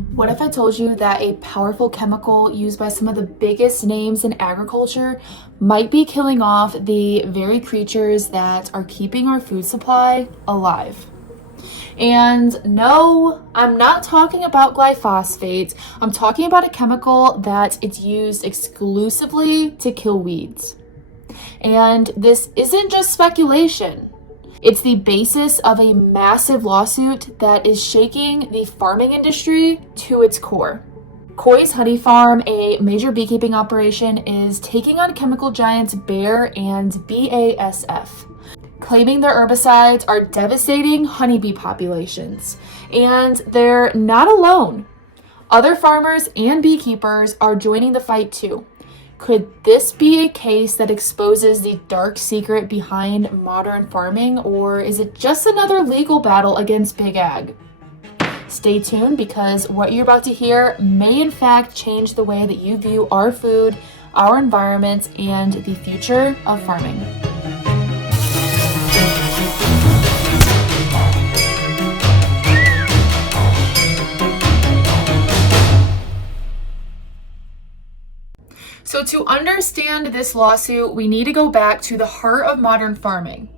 What if I told you that a powerful chemical used by some of the biggest names in agriculture might be killing off the very creatures that are keeping our food supply alive? And no, I'm not talking about glyphosate. I'm talking about a chemical that it's used exclusively to kill weeds. And this isn't just speculation. It's the basis of a massive lawsuit that is shaking the farming industry to its core. Coy's Honey Farm, a major beekeeping operation, is taking on chemical giants Bayer and BASF, claiming their herbicides are devastating honeybee populations. And they're not alone. Other farmers and beekeepers are joining the fight too. Could this be a case that exposes the dark secret behind modern farming, or is it just another legal battle against big ag? Stay tuned, because what you're about to hear may in fact change the way that you view our food, our environment, and the future of farming. So to understand this lawsuit, we need to go back to the heart of modern farming,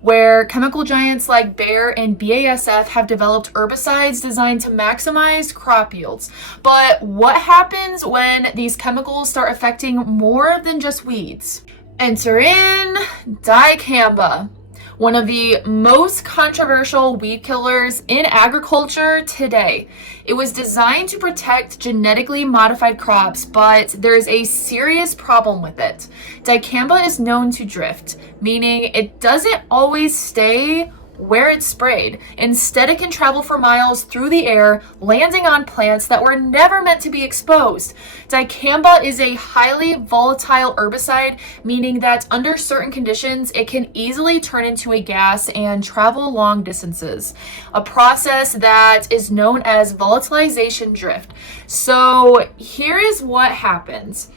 where chemical giants like Bayer and BASF have developed herbicides designed to maximize crop yields. But what happens when these chemicals start affecting more than just weeds? Enter in dicamba, one of the most controversial weed killers in agriculture today. It was designed to protect genetically modified crops, but there's a serious problem with it. Dicamba is known to drift, meaning it doesn't always stay where it's sprayed. Instead, it can travel for miles through the air, landing on plants that were never meant to be exposed. Dicamba is a highly volatile herbicide, meaning that under certain conditions, it can easily turn into a gas and travel long distances, a process that is known as volatilization drift. So here is what happens.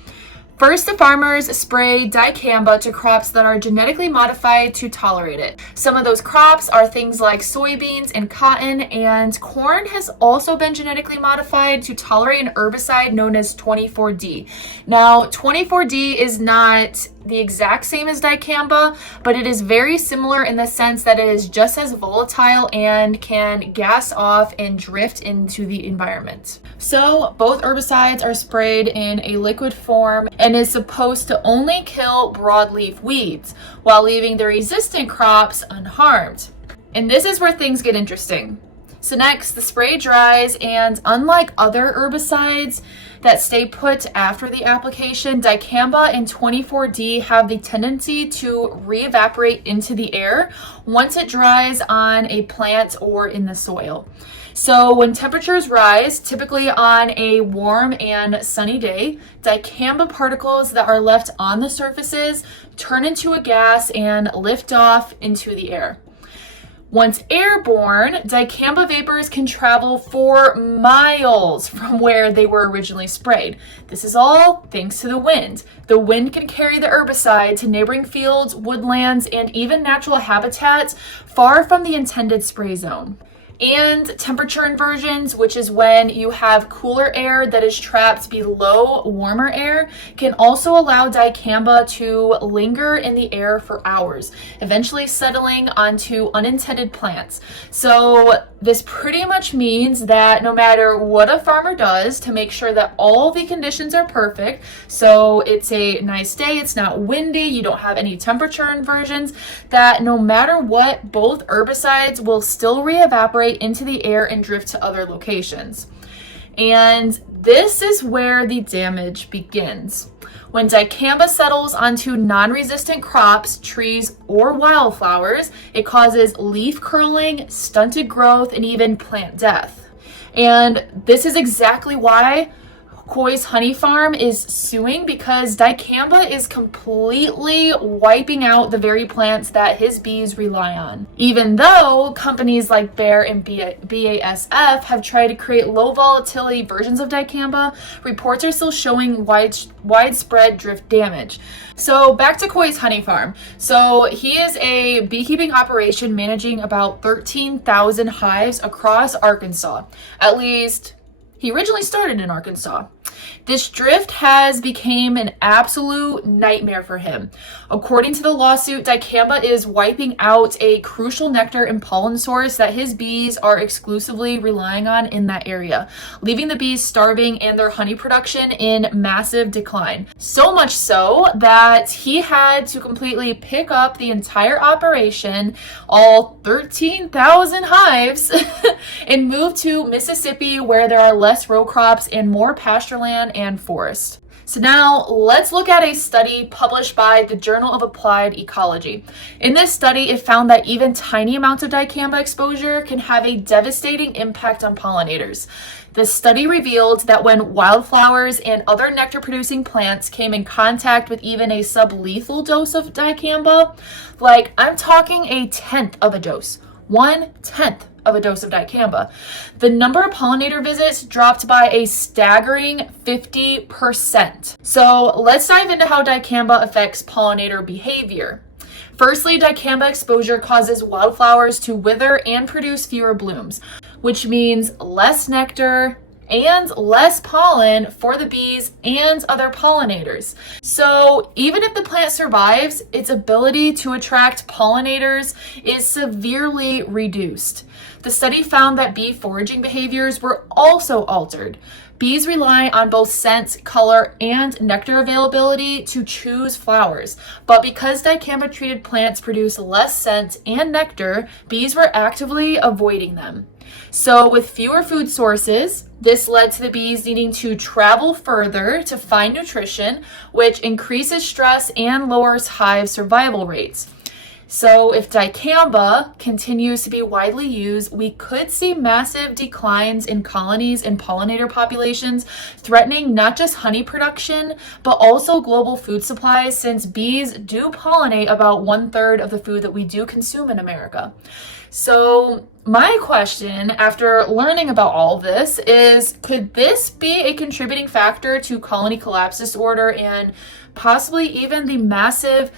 First, the farmers spray dicamba to crops that are genetically modified to tolerate it. Some of those crops are things like soybeans and cotton, and corn has also been genetically modified to tolerate an herbicide known as 24D. Now, 24D is not the exact same as dicamba, but it is very similar in the sense that it is just as volatile and can gas off and drift into the environment. So both herbicides are sprayed in a liquid form and is supposed to only kill broadleaf weeds while leaving the resistant crops unharmed. And this is where things get interesting. So next, the spray dries, and unlike other herbicides that stay put after the application, dicamba and 24D have the tendency to re-evaporate into the air once it dries on a plant or in the soil. So when temperatures rise, typically on a warm and sunny day, dicamba particles that are left on the surfaces turn into a gas and lift off into the air. Once airborne, dicamba vapors can travel for miles from where they were originally sprayed. This is all thanks to the wind. The wind can carry the herbicide to neighboring fields, woodlands, and even natural habitats far from the intended spray zone. And temperature inversions, which is when you have cooler air that is trapped below warmer air, can also allow dicamba to linger in the air for hours, eventually settling onto unintended plants. So this pretty much means that no matter what a farmer does to make sure that all the conditions are perfect, so it's a nice day, it's not windy, you don't have any temperature inversions, that no matter what, both herbicides will still re-evaporate into the air and drift to other locations. And this is where the damage begins. When dicamba settles onto non-resistant crops, trees, or wildflowers, it causes leaf curling, stunted growth, and even plant death. And this is exactly why Coy's Honey Farm is suing, because dicamba is completely wiping out the very plants that his bees rely on. Even though companies like Bayer and BASF have tried to create low volatility versions of dicamba, reports are still showing widespread drift damage. So back to Coy's Honey Farm. So he is a beekeeping operation managing about 13,000 hives across Arkansas. At least He originally started in Arkansas. This drift has become an absolute nightmare for him. According to the lawsuit, dicamba is wiping out a crucial nectar and pollen source that his bees are exclusively relying on in that area, leaving the bees starving and their honey production in massive decline. So much so that he had to completely pick up the entire operation, all 13,000 hives, and move to Mississippi, where there are less row crops and more pasture land and forest. So now let's look at a study published by the Journal of Applied Ecology. In this study, it found that even tiny amounts of dicamba exposure can have a devastating impact on pollinators. The study revealed that when wildflowers and other nectar-producing plants came in contact with even a sublethal dose of dicamba, like I'm talking a tenth of a dose, 1/10 of a dose of dicamba, the number of pollinator visits dropped by a staggering 50%. So let's dive into how dicamba affects pollinator behavior. Firstly, dicamba exposure causes wildflowers to wither and produce fewer blooms, which means less nectar and less pollen for the bees and other pollinators. So even if the plant survives, its ability to attract pollinators is severely reduced. The study found that bee foraging behaviors were also altered. Bees rely on both scent, color, and nectar availability to choose flowers. But because dicamba-treated plants produce less scent and nectar, bees were actively avoiding them. So with fewer food sources, this led to the bees needing to travel further to find nutrition, which increases stress and lowers hive survival rates. So if dicamba continues to be widely used, we could see massive declines in colonies and pollinator populations, threatening not just honey production, but also global food supplies, since bees do pollinate about 1/3 of the food that we do consume in America. So my question, after learning about all of this, is could this be a contributing factor to colony collapse disorder and possibly even the massive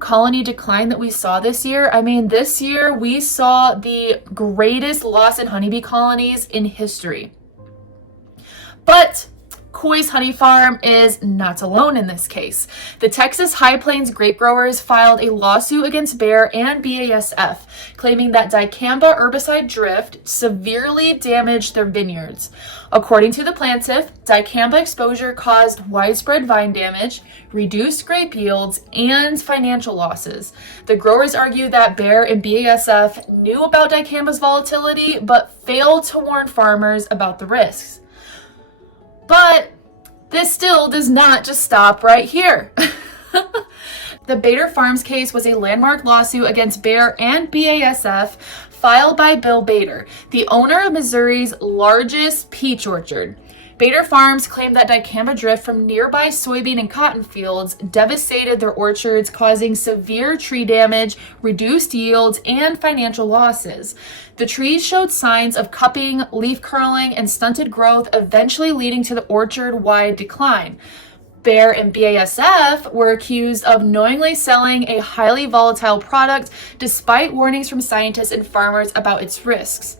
colony decline that we saw this year? I mean, this year we saw the greatest loss in honeybee colonies in history. But Coy's Honey Farm is not alone in this case. The Texas High Plains grape growers filed a lawsuit against Bayer and BASF, claiming that dicamba herbicide drift severely damaged their vineyards. According to the plaintiff, dicamba exposure caused widespread vine damage, reduced grape yields, and financial losses. The growers argue that Bayer and BASF knew about dicamba's volatility, but failed to warn farmers about the risks. But this still does not just stop right here. The Bader Farms case was a landmark lawsuit against Bayer and BASF filed by Bill Bader, the owner of Missouri's largest peach orchard. Bader Farms claimed that dicamba drift from nearby soybean and cotton fields devastated their orchards, causing severe tree damage, reduced yields, and financial losses. The trees showed signs of cupping, leaf curling, and stunted growth, eventually leading to the orchard-wide decline. Bayer and BASF were accused of knowingly selling a highly volatile product despite warnings from scientists and farmers about its risks.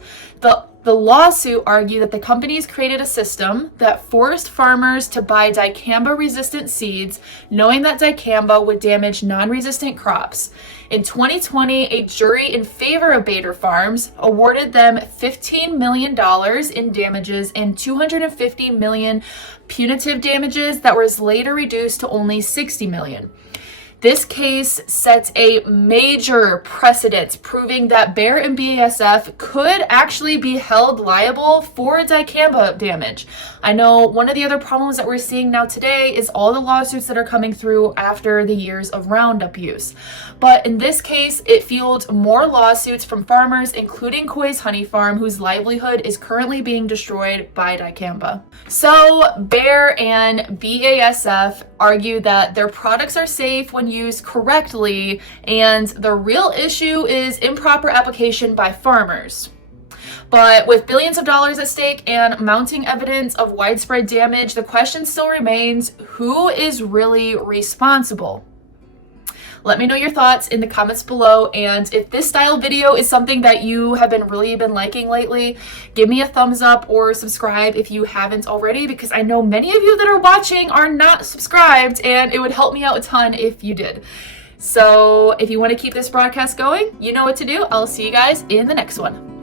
The lawsuit argued that the companies created a system that forced farmers to buy dicamba-resistant seeds, knowing that dicamba would damage non-resistant crops. In 2020, a jury in favor of Bader Farms awarded them $15 million in damages and $250 million punitive damages that was later reduced to only $60 million. This case sets a major precedent, proving that Bayer and BASF could actually be held liable for dicamba damage. I know one of the other problems that we're seeing now today is all the lawsuits that are coming through after the years of Roundup use. But in this case, it fueled more lawsuits from farmers, including Coy's Honey Farm, whose livelihood is currently being destroyed by dicamba. So Bayer and BASF argue that their products are safe when used correctly, and the real issue is improper application by farmers. But with billions of dollars at stake and mounting evidence of widespread damage, the question still remains, who is really responsible? Let me know your thoughts in the comments below, and if this style video is something that you have really been liking lately, give me a thumbs up or subscribe if you haven't already, because I know many of you that are watching are not subscribed, and it would help me out a ton if you did. So if you want to keep this broadcast going, you know what to do. I'll see you guys in the next one.